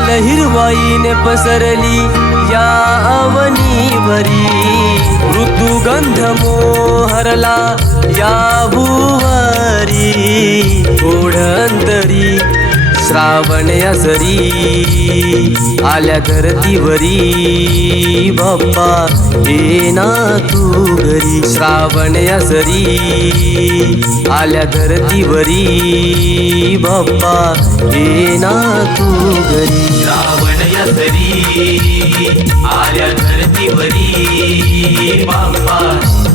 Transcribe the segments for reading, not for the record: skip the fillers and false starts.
लाल हिरवाईने पसरली या अवनीवरी, ऋतुगंध मोहरला या भुवरी, ओढ अंतरी श्रावण या सरी, आल्या धरतीवरी बाप्पा येना तू घरी, श्रावण या सरी आल्या धरतीवरी बाप्पा येना तू घरी, श्रावण या सरी आल्या धरतीवरी बाप्पा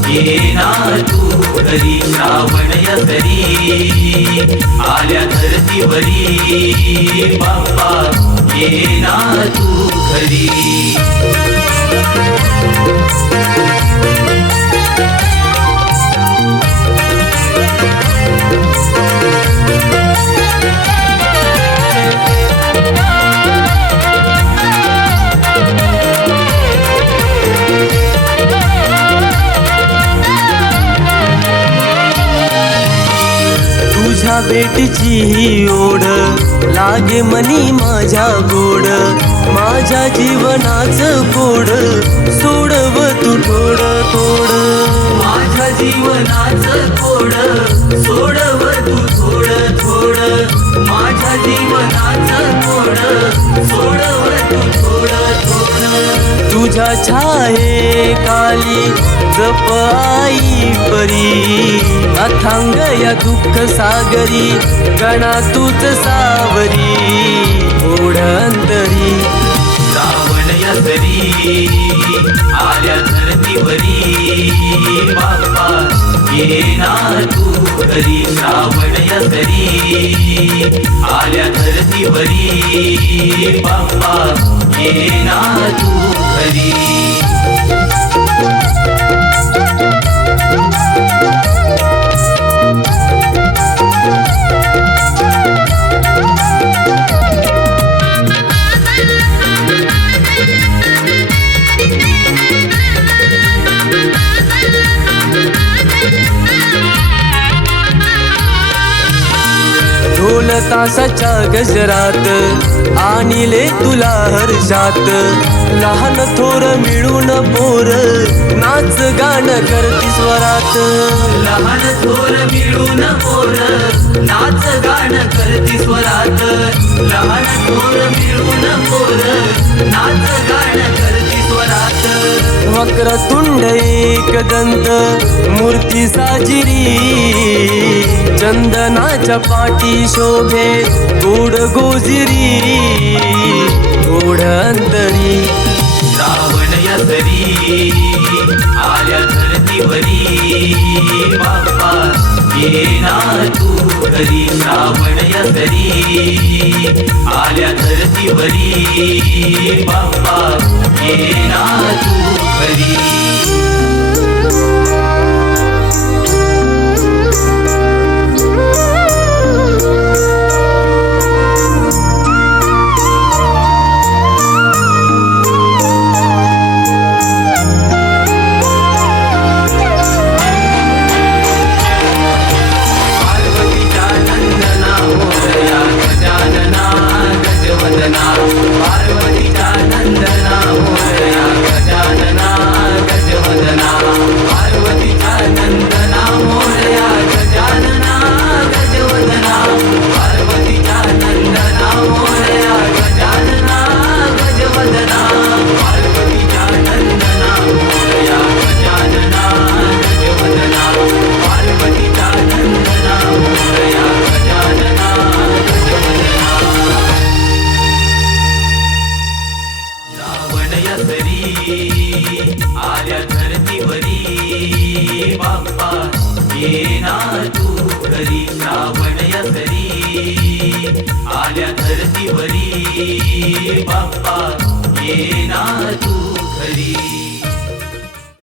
येना तू घरी, श्रावण या सरी आल्या धरतीवरी बाप्पा येना तू घरी. तुझ्या भेटीची ही ओढ लागे मनी माझ्या गोड, माझ्या जीवनाचं गोड सोडव तू थोड थोड, माझ्या जीवनाचं गोड सोडव तू थोड थोड, माझ्या जीवनाचं गोड सोडव तू थोड थोड. तुझ्या छाये काली जप आई परी, अथांग या दुःख सागरी गणा तूच सावरी, ओढ अंतरी श्रावण या सरी आल्या धरतीवरी बाप्पा येना तू घरी, श्रावण या सरी आल्या धरतीवरी बाप्पा येना तू घरी. ढोल तासाच्या गजरात आणिले तुला हर्षात, लहान थोर मिळून पोर नाच गाणं करती स्वरात, लहान थोर मिळून पोर नाच गाणं करती स्वरात, लहान थोर मिळून पोर नाच गाणं करती स्वरात. वक्रतुंड एकदंत मूर्ती साजिरी, चंदनाच्या पाठी शोभे गोड गोजिरी, गोड अंतरी श्रावण या सरी आल्या धरतीवरी बाप्पा येना तू घरी, श्रावण या सरी आल्या धरतीवरी बाप्पा येना तू घरी. पार्वतीचा नंदना मोरया गजानना गजवदना, पार्वतीचा नंदना मोरया गजानना गजवदना, पार्वतीचा नंदना मोरया गजानना गजवदना, पार्वतीचा नंदना मोरया गजानना गजवदना, पार्वतीचा नंदना मोरया गजानना गजवदना. आल्या धरतीवरी बाप्पा येना तू घरी, श्रावण या सरी आल्या धरतीवरी बाप्पा येना तू घरी.